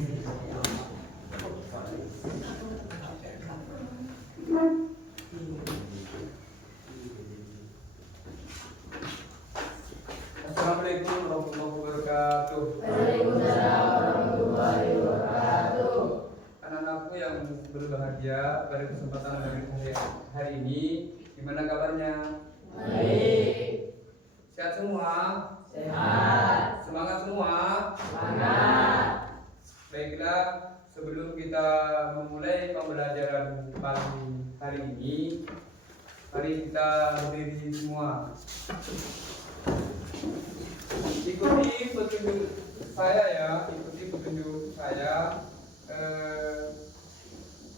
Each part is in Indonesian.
Assalamualaikum warahmatullahi wabarakatuh. Waalaikumsalam warahmatullahi wabarakatuh. Anak-anakku yang berbahagia, pada kesempatan hari ini, gimana kabarnya? Baik. Sehat semua? Sehat. Semangat semua? Semangat. Baiklah, sebelum kita memulai pembelajaran pagi hari ini, mari kita berdiri semua. Ikuti petunjuk saya ya, ikuti petunjuk saya.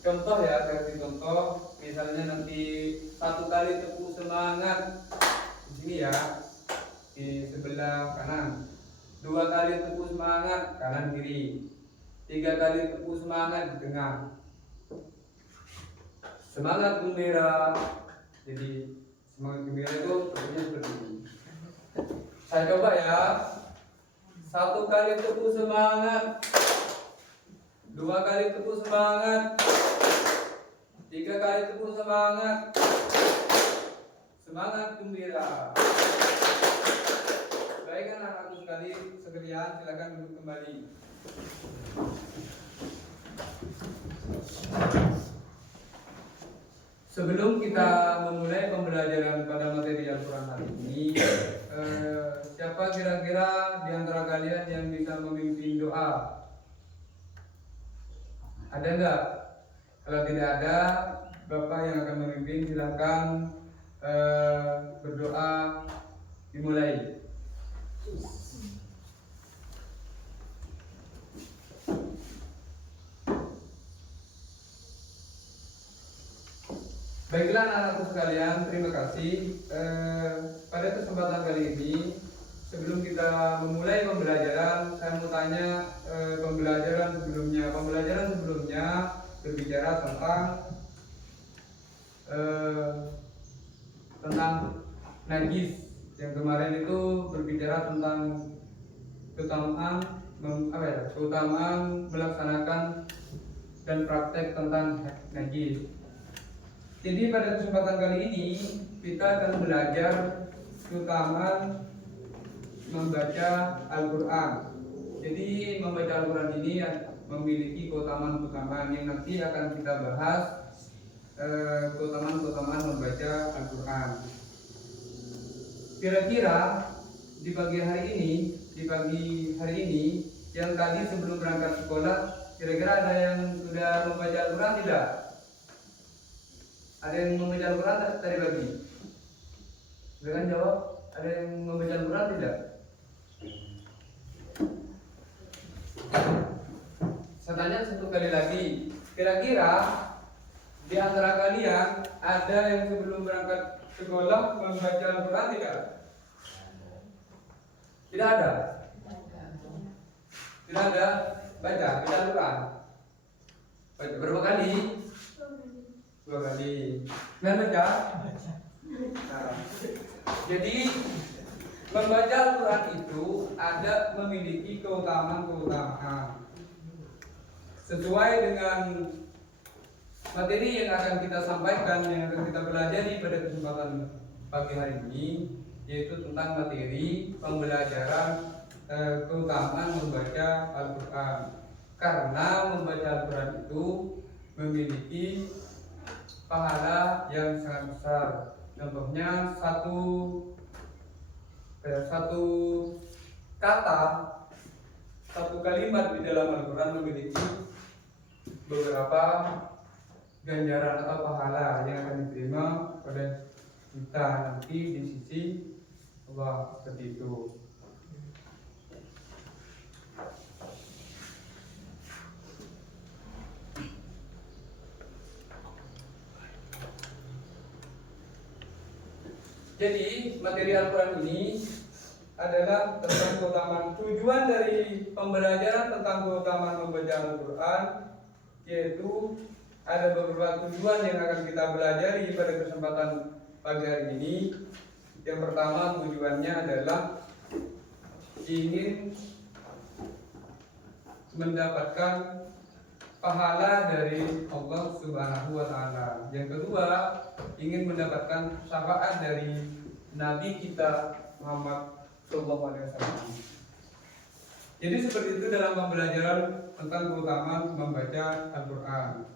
Contoh ya, kasih contoh. Misalnya nanti 1 kali tepuk semangat di sini ya, di sebelah kanan. 2 kali tepuk semangat kanan kiri. 3 kali tepuk semangat di tengah. Semangat gembira. Jadi semangat gembira itu bentuknya seperti ini. Saya coba ya. 1 kali tepuk semangat, 2 kali tepuk semangat, 3 kali tepuk semangat. Semangat gembira. Baik anak-anakku sekalian, silakan duduk kembali. Sebelum kita memulai pembelajaran pada materi Al-Quran hari ini, siapa kira-kira di antara kalian yang bisa memimpin doa? Ada enggak? Kalau tidak ada, Bapak yang akan memimpin, silakan berdoa, dimulai. Baiklah anak-anakku sekalian, terima kasih. Pada kesempatan kali ini, sebelum kita memulai pembelajaran, saya mau tanya pembelajaran sebelumnya berbicara tentang najis. Yang kemarin itu berbicara tentang keutamaan melaksanakan dan praktek tentang najis. Jadi pada kesempatan kali ini kita akan belajar keutamaan membaca Al-Quran. Jadi membaca Al-Quran ini memiliki keutamaan-keutamaan yang nanti akan kita bahas. Keutamaan-keutamaan membaca Al-Quran. Kira-kira di pagi hari ini yang tadi sebelum berangkat sekolah, kira-kira ada yang sudah membaca Al-Quran tidak? Ada yang membaca Al-Quran tadi pagi? Silakan jawab. Ada yang membaca Al-Quran tidak? Saya tanya 1 kali lagi. Kira-kira di antara kalian ada yang sebelum berangkat sekolah membaca Al-Quran tidak? Tidak ada? Tidak ada? Baca Al-Quran. Baca berapa kali? 2 kali. Nggak baca? Nah, jadi membaca Al-Quran itu memiliki keutamaan sesuai dengan materi yang akan kita sampaikan, yang akan kita pelajari pada kesempatan pagi hari ini, yaitu tentang materi pembelajaran keutamaan membaca Al-Quran. Karena membaca Al-Quran itu memiliki pahala yang sangat besar. Contohnya satu kalimat di dalam Al-Quran memiliki beberapa ganjaran atau pahala yang akan diterima oleh kita nanti di sisi Allah, seperti itu. Jadi materi Al-Quran ini adalah tentang keutamaan. Tujuan dari pembelajaran tentang keutamaan membaca Al-Quran yaitu ada beberapa tujuan yang akan kita pelajari pada kesempatan pagi hari ini. Yang pertama, tujuannya adalah ingin mendapatkan pahala dari Allah Subhanahu wa taala. Yang kedua, ingin mendapatkan syafaat dari Nabi kita Muhammad sallallahu alaihi wasallam. Jadi seperti itu dalam pembelajaran tentang keutamaan membaca Al-Qur'an.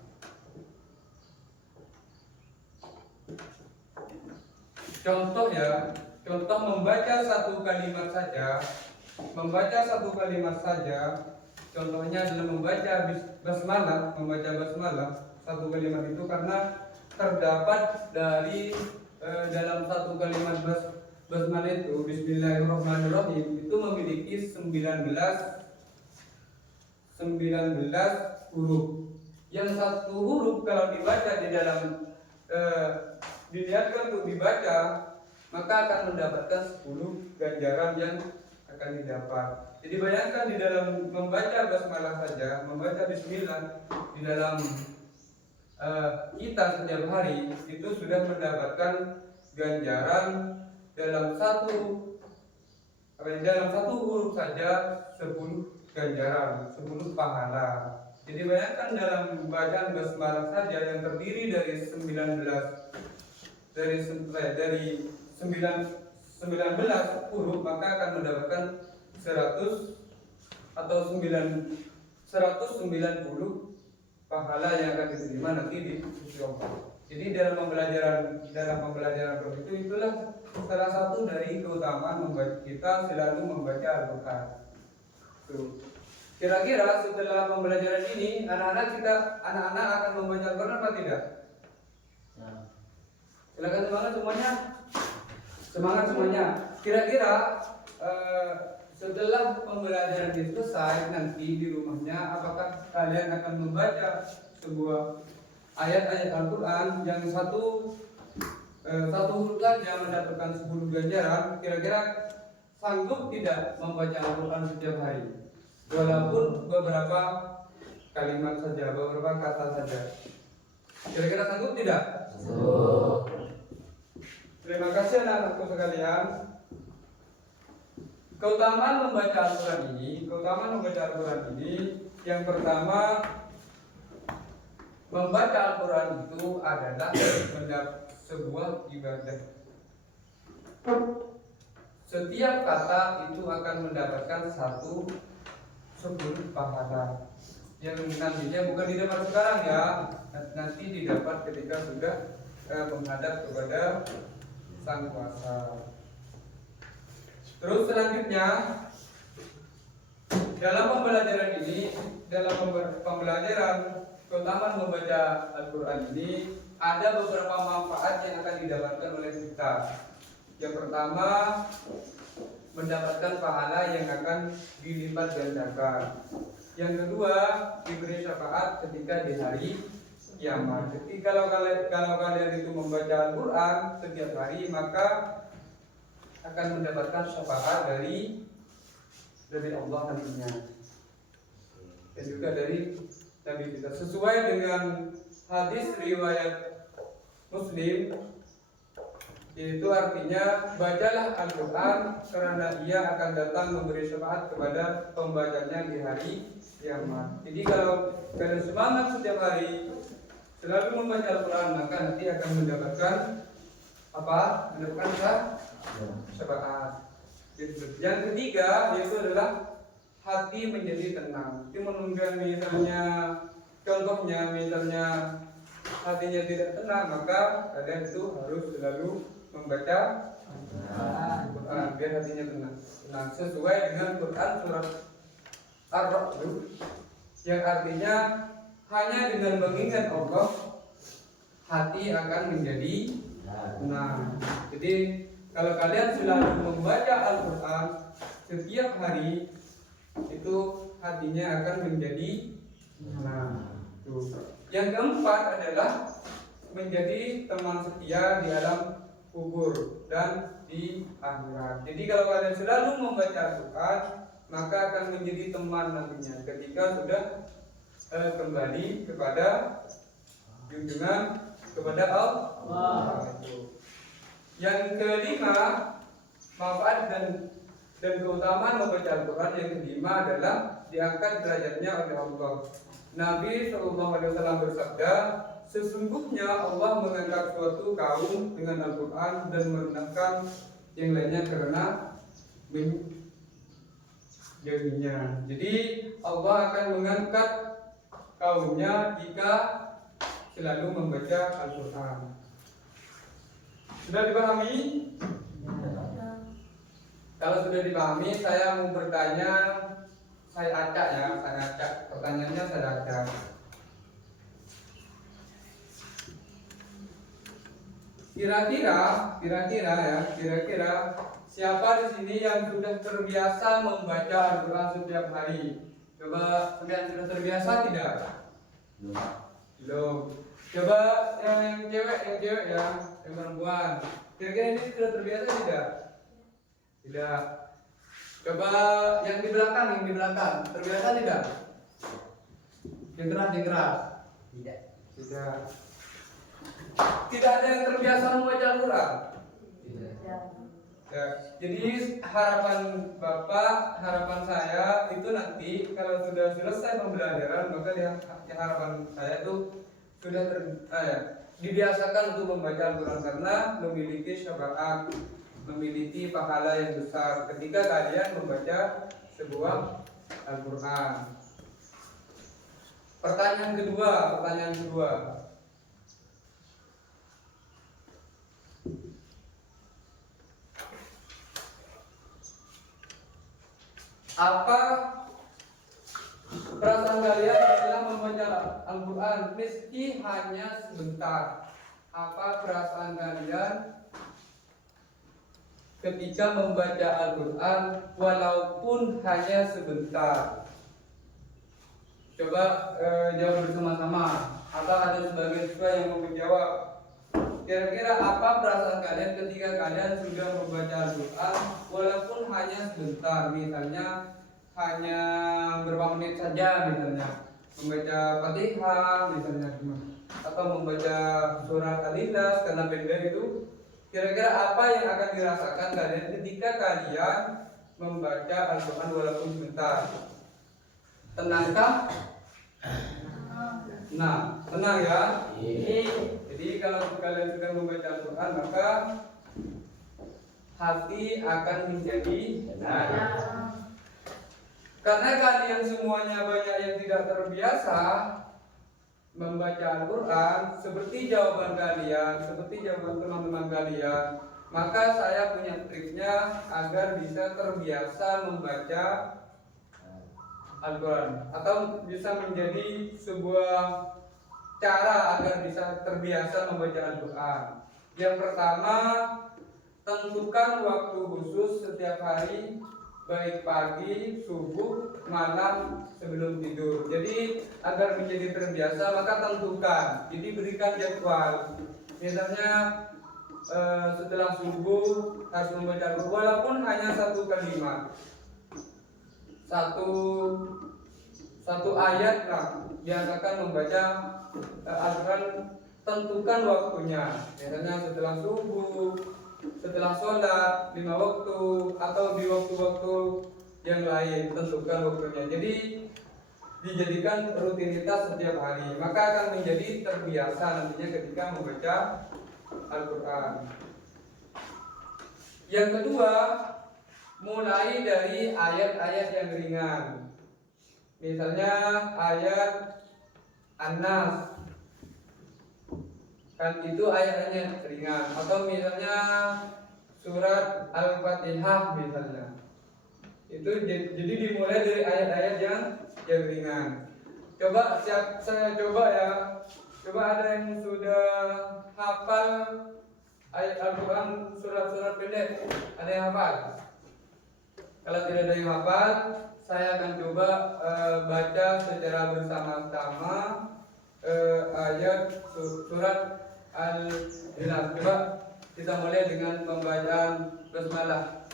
Contoh ya, contoh membaca satu kalimat saja, contohnya adalah membaca basmalah, satu kalimat itu karena terdapat dari dalam satu kalimat basmalah itu Bismillahirrahmanirrahim itu memiliki 19 huruf. Yang satu huruf kalau dibaca di dalam diniatkan untuk dibaca, maka akan mendapatkan 10 ganjaran yang akan didapat. Jadi bayangkan di dalam membaca basmalah saja, membaca bismillah di dalam kita setiap hari itu sudah mendapatkan ganjaran dalam satu huruf saja 10 ganjaran, 10 pahala. Jadi bayangkan dalam bacaan basmalah saja yang terdiri dari 19 huruf, maka akan mendapatkan 190 pahala yang akan diterima nanti di sisi Allah. Jadi dalam pembelajaran itu itulah salah satu dari keutamaan kita selalu membaca Al-Qur'an. Kira-kira setelah pembelajaran ini anak-anak akan membaca Al-Qur'an apa tidak? Silakan semangat semuanya. Kira-kira setelah pembelajaran ini selesai nanti di rumahnya, apakah kalian akan membaca sebuah ayat-ayat Al-Quran yang satu huruf saja mendapatkan 10 ganjaran? Kira-kira sanggup tidak membaca Al-Quran setiap hari, walaupun beberapa kalimat saja, beberapa kata saja? Kira-kira sanggup tidak? Sanggup. Terima kasih anak-anakku sekalian. Keutamaan membaca Al-Quran ini, yang pertama, membaca Al-Quran itu adalah sebuah ibadah. Setiap kata itu akan mendapatkan 10 pahala. Yang nantinya bukan didapat sekarang ya, nanti didapat ketika sudah menghadap kepada Sang Kuasa. Terus selanjutnya dalam pembelajaran keutamaan membaca Al-Quran ini ada beberapa manfaat yang akan didapatkan oleh kita. Yang pertama, mendapatkan pahala yang akan dilipat gandakan. Yang kedua, diberi syafaat ketika di hari kiamat. Jadi kalau kalian itu membaca Al-Quran setiap hari, maka akan mendapatkan syafaat dari Allah nantinya, dan juga dari Nabi kita, sesuai dengan hadis riwayat Muslim. Itu artinya, bacalah Al-Quran karena ia akan datang memberi syafaat kepada pembacanya di hari kiamat. Jadi kalau kalian semangat setiap hari selalu membaca Al-Quran, maka nanti akan mendapatkan syafaat. Yang ketiga yaitu adalah hati menjadi tenang. Itu menunjukkan misalnya hatinya tidak tenang, maka kalian itu harus selalu membaca Al-Quran biar hatinya tenang. Nah, sesuai dengan Quran surat Ar-Ra'd yang artinya hanya dengan mengingat Allah hati akan menjadi tenang. Jadi kalau kalian selalu membaca Al-Quran setiap hari, itu hatinya akan menjadi tenang. Yang keempat adalah menjadi teman setia di alam kubur dan di akhirat. Jadi kalau kalian selalu membaca Al-Quran, maka akan menjadi teman nantinya ketika sudah kembali kepada junjungan kepada Allah. Yang kelima, manfaat dan keutamaan membaca Al-Quran yang kelima adalah diangkat derajatnya oleh Allah. Nabi SAW bersabda, sesungguhnya Allah mengangkat suatu kaum dengan Al-Quran dan merendahkan yang lainnya karena menjadinya. Jadi Allah akan mengangkat kaumnya jika selalu membaca Al-Quran. Sudah dipahami? Kalau sudah dipahami, saya mau bertanya. Saya acak. Pertanyaannya saya acak. Kira-kira siapa di sini yang sudah terbiasa membaca Al-Quran setiap hari? Coba kalian sudah terbiasa tidak? Belum. Coba yang cewek ya, yang perempuan. Kira-kira ini sudah terbiasa tidak? Tidak. Coba yang di belakang, terbiasa tidak? Yang keras. Tidak. Tidak. Tidak ada yang terbiasa membaca Al-Quran. Ya, jadi harapan Bapak, harapan saya itu nanti kalau sudah selesai pembelajaran, maka harapan saya itu sudah dibiasakan untuk membaca Al-Quran karena memiliki syafaat, memiliki pahala yang besar ketika kalian membaca sebuah Al-Quran. Pertanyaan kedua. Apa perasaan kalian setelah membaca Al-Quran meski hanya sebentar? Apa perasaan kalian ketika membaca Al-Quran walaupun hanya sebentar? Coba jawab bersama-sama. Atau ada sebagian siswa yang mau menjawab. Kira-kira apa perasaan kalian ketika kalian sudah membaca Al-Quran walaupun hanya sebentar, misalnya hanya beberapa menit saja, misalnya membaca Fatihah misalnya, atau membaca surat Al-Ikhlas karena pendek itu. Kira-kira apa yang akan dirasakan kalian ketika kalian membaca Al-Quran walaupun sebentar? Tenangkah? Nah, tenang ya. Jadi kalau kalian sudah membaca Al-Quran, maka hati akan menjadi tenang. Karena kalian semuanya banyak yang tidak terbiasa membaca Al-Quran, seperti jawaban kalian, seperti jawaban teman-teman kalian, maka saya punya triknya agar bisa terbiasa membaca Al-Quran, atau bisa menjadi sebuah cara agar bisa terbiasa membaca Al-Quran. Yang pertama, tentukan waktu khusus setiap hari, baik pagi, subuh, malam, sebelum tidur. Jadi agar menjadi terbiasa maka tentukan. Jadi berikan jadwal. Misalnya setelah subuh harus membaca Al-Quran walaupun hanya satu kalimat, satu ayat lah. Biasakan membaca Al-Quran, tentukan waktunya. Misalnya setelah subuh, setelah sholat 5 waktu, atau di waktu-waktu yang lain, tentukan waktunya. Jadi dijadikan rutinitas setiap hari, maka akan menjadi terbiasa nantinya ketika membaca Al-Quran. Yang kedua, mulai dari ayat-ayat yang ringan. Misalnya ayat An-Nas, kan itu ayatnya ringan. Atau misalnya surat Al-Fatihah misalnya, itu jadi dimulai dari ayat-ayat yang ringan. Coba saya coba ya. Coba ada yang sudah hafal ayat Al-Quran surat-surat pendek? Ada yang hafal? Kalau tidak ada yang hafal, saya akan coba baca secara bersama-sama ayat surat Al-Ikhlas. Coba kita mulai dengan pembacaan basmalah.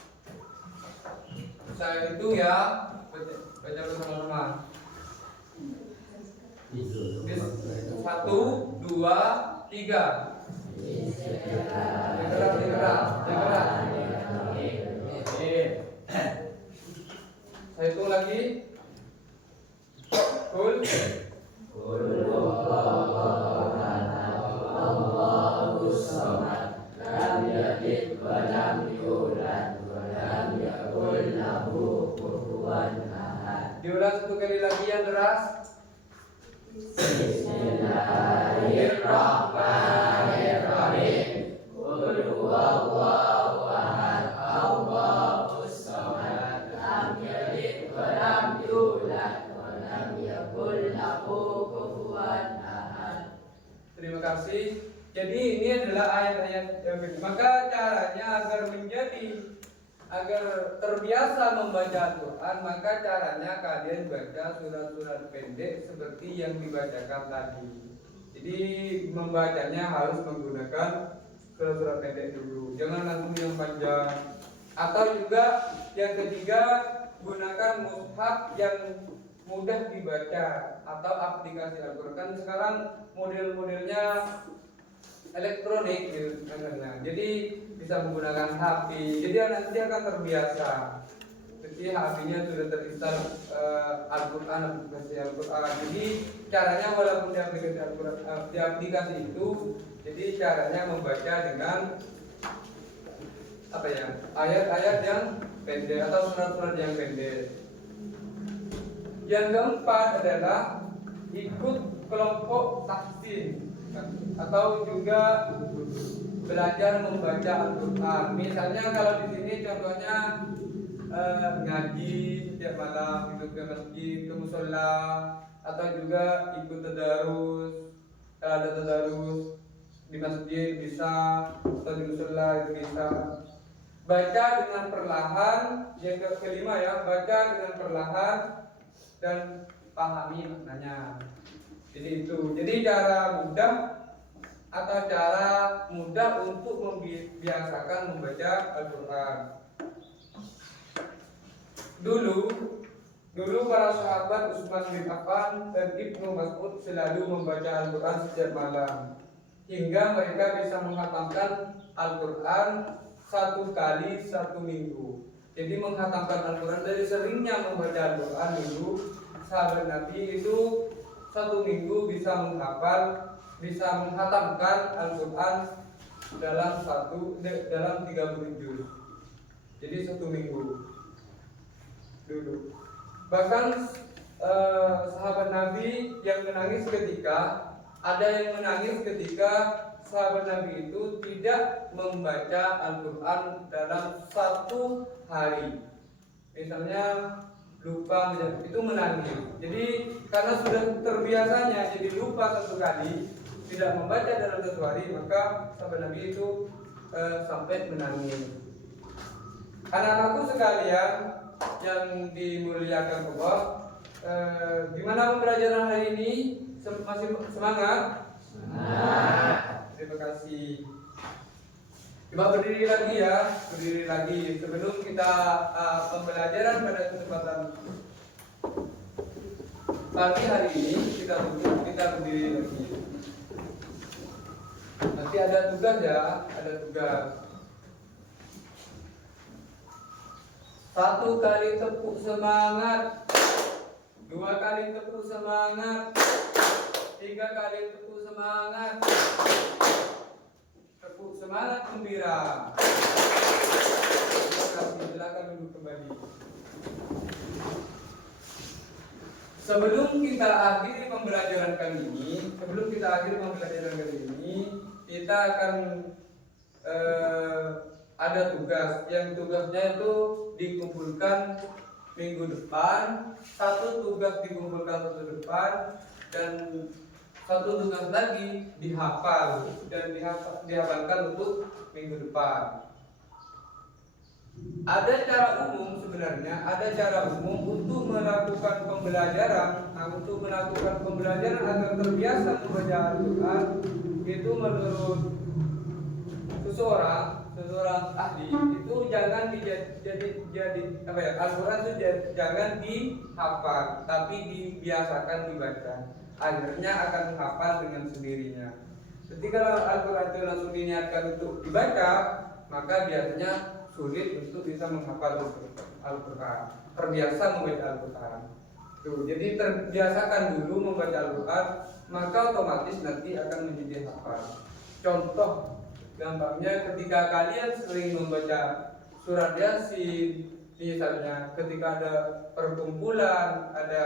Saya itu ya baca bersama-sama. 1, 2, 3. Dikeras. Saya hitung lagi. Kul Qul huwallahu ahad, Allahus samad, lam yalid wa lam yulad wa lam yakul lahu kufuwan ahad. Diulang satu kali lagi yang keras. Bismillahirrahmanirrahim. Qul huwallahu ahad, Allahus samad, lam yalid wa lam yulad wa lam yakul lahu kufuwan ahad. Terima kasih. Jadi ini adalah ayat-ayat yang begitu. Maka caranya agar terbiasa membaca Al-Quran, maka caranya kalian baca surat-surat pendek seperti yang dibacakan tadi. Jadi membacanya harus menggunakan surat-surat pendek dulu, jangan langsung yang panjang. Atau juga yang ketiga, gunakan mushaf yang mudah dibaca atau aplikasi Al-Quran. Kan sekarang model-modelnya elektronik gitu. Jadi bisa menggunakan HP. Jadi nanti akan terbiasa. Jadi HP-nya sudah terinstal Al-Quran, aplikasi Al-Quran. Jadi caranya walaupun di aplikasi Al-Quran, di aplikasi itu, jadi caranya membaca dengan apa ya? Ayat-ayat yang pendek atau surat-surat yang pendek. Yang keempat adalah ikut kelompok tahsin atau juga belajar membaca Al-Quran. Misalnya kalau di sini contohnya ngaji setiap malam, ikut ke masjid, ke musola, atau juga ikut tadarus. Kalau ada tadarus di masjid bisa, atau di musola itu bisa. Baca dengan perlahan. Yang kelima ya, baca dengan perlahan dan pahami maknanya. Jadi itu. Jadi cara mudah untuk membiasakan membaca Al-Quran. Dulu para sahabat Utsman bin Affan dan Ibnu Mas'ud selalu membaca Al-Quran setiap malam hingga mereka bisa menghatamkan Al-Quran 1 kali 1 minggu. Jadi menghatamkan Al-Quran, dari seringnya membaca Al-Quran dulu sahabat Nabi itu 1 minggu bisa menghatamkan Al-Quran dalam 30 juz. Jadi 1 minggu dulu. Bahkan sahabat Nabi yang menangis ketika sahabat Nabi itu tidak membaca Al-Quran dalam 1 hari. Misalnya lupa, itu menangis. Jadi karena sudah terbiasanya, jadi lupa 1 kali, tidak membaca dalam 1 hari, maka sahabat Nabi itu sampai menangis. Anak-anakku sekalian yang dimuliakan Allah, gimana pembelajaran hari ini? Masih semangat? Semangat. Terima kasih. Coba berdiri lagi ya, berdiri lagi sebelum kita pembelajaran pada kesempatan pagi hari ini. Kita berdiri lagi. Nanti ada tugas ya, ada tugas. 1 kali tepuk semangat, 2 kali tepuk semangat, 3 kali tepuk semangat. Tepuk semangat gembira. Terima kasih, silakan duduk kembali. Sebelum kita akhiri pembelajaran kali ini, kita akan ada tugas. Yang tugasnya itu dikumpulkan minggu depan. 1 tugas dikumpulkan minggu depan dan 1 tugas lagi dihafal dan dihafalkan untuk minggu depan. Ada cara umum sebenarnya, untuk melakukan pembelajaran, agar terbiasa membaca Al-Quran. Itu menurut seseorang ahli itu jangan Al-Quran itu jangan dihafal, tapi dibiasakan dibaca. Akhirnya akan menghafal dengan sendirinya. Ketika Al-Quran itu langsung diniatkan untuk dibaca, maka biasanya sulit untuk bisa menghafal Al-Quran. Terbiasa membaca Al-Quran. Tuh, jadi terbiasakan dulu membaca Al-Quran, maka otomatis nanti akan menjadi hafal. Contoh gampangnya, ketika kalian sering membaca surat Yasin, misalnya ketika ada perkumpulan, ada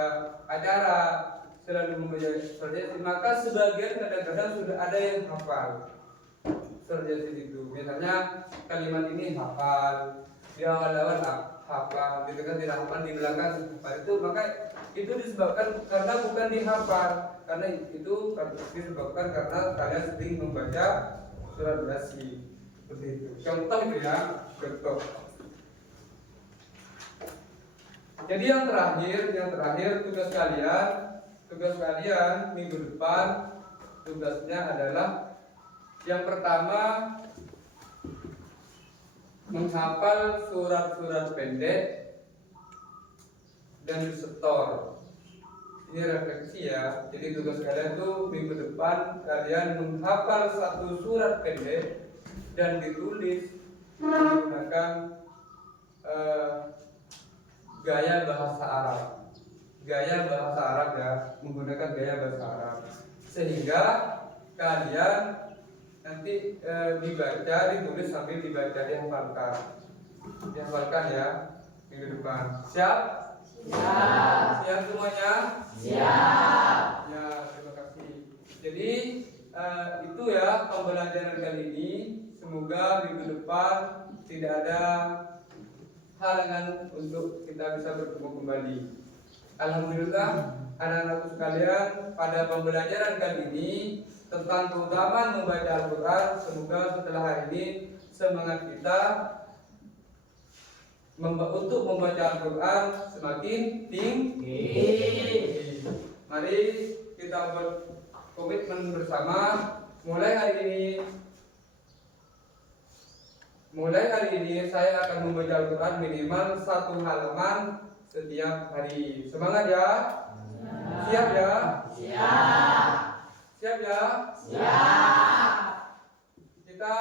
acara, selalu membaca surat Yasin, maka sebagian kadang-kadang sudah ada yang hafal surat Yasin itu. Misalnya kalimat ini hafal, di awal-awal hafal, di tengah tidak hafal, di belakang hafal. Itu maka itu disebabkan karena bukan dihafal, karena itu disebabkan karena kalian sering membaca surat Yasin. Seperti itu. Contoh itu ya, contoh. Jadi yang terakhir tugas kalian minggu depan tugasnya adalah yang pertama menghafal surat-surat pendek dan disetor. Ini refleksi ya. Jadi tugas kalian tuh minggu depan kalian menghafal satu surat pendek dan ditulis menggunakan gaya bahasa Arab. Gaya bahasa Arab ya, menggunakan gaya bahasa Arab. Sehingga kalian nanti dibaca, ditulis sambil dibaca, dihafalkan ya minggu depan. Siap? Siap. Siap semuanya? Siap. Ya, terima kasih. Jadi itu ya pembelajaran kali ini. Semoga minggu depan tidak ada halangan untuk kita bisa bertemu kembali. Alhamdulillah, anak-anakku sekalian, pada pembelajaran kali ini tentang keutamaan membaca Al-Quran, semoga setelah hari ini semangat kita untuk membaca Al-Quran semakin tinggi. Mari kita buat komitmen bersama. Mulai hari ini saya akan membaca Al-Quran minimal 1 halaman setiap hari. Semangat ya. Siap ya? Siap. Siap ya? Siap. Kita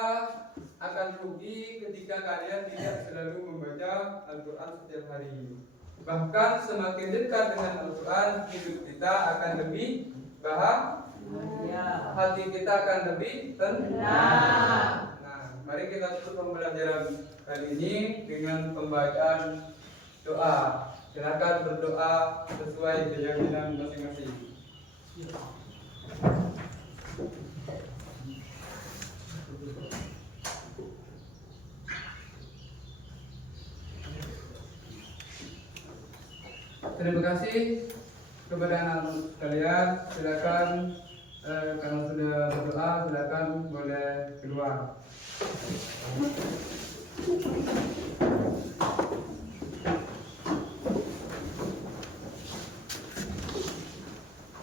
akan rugi ketika kalian tidak selalu membaca Al-Quran setiap hari. Bahkan semakin dekat dengan Al-Quran, hidup kita akan lebih bahagia, hati kita akan lebih tenang. Nah, mari kita tutup pembelajaran kali ini dengan pembacaan doa. Silakan berdoa sesuai keyakinan masing-masing. Terima kasih kepada anak sekalian. Silakan kalau sudah berdoa, silakan boleh keluar.